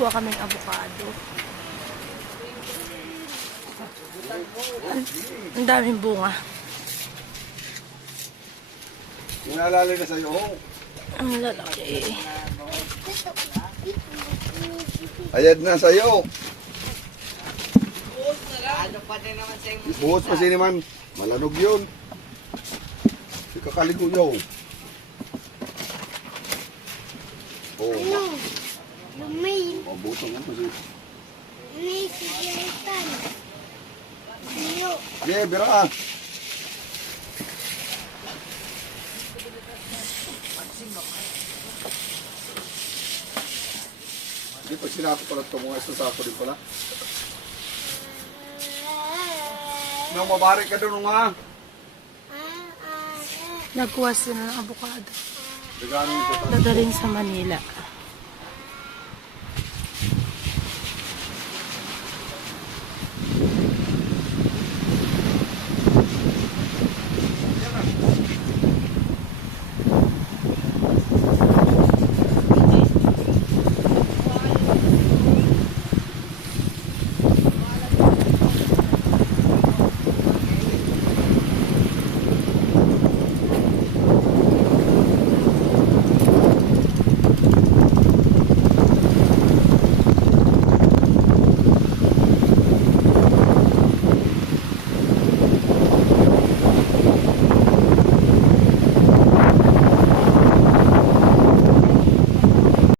Kuha kaming avocado. Ang daming bunga. Inaalala na sa'yo. Ang lalaki. Ayad na sa'yo. Ano pa din naman sa yung Buhos pa naman. Malanog yun. Ikakaligo yun. Oh, Lumay. mabutong yan kasi. Lumay si Jaitan. Iyo. Yeah, bira. Hindi pag sinako pala ito, mga isang sako din pala. Nang mabari ka doon nga. Nagkuha sila ng avocado. Regano yung total. Dadalhin sa Manila.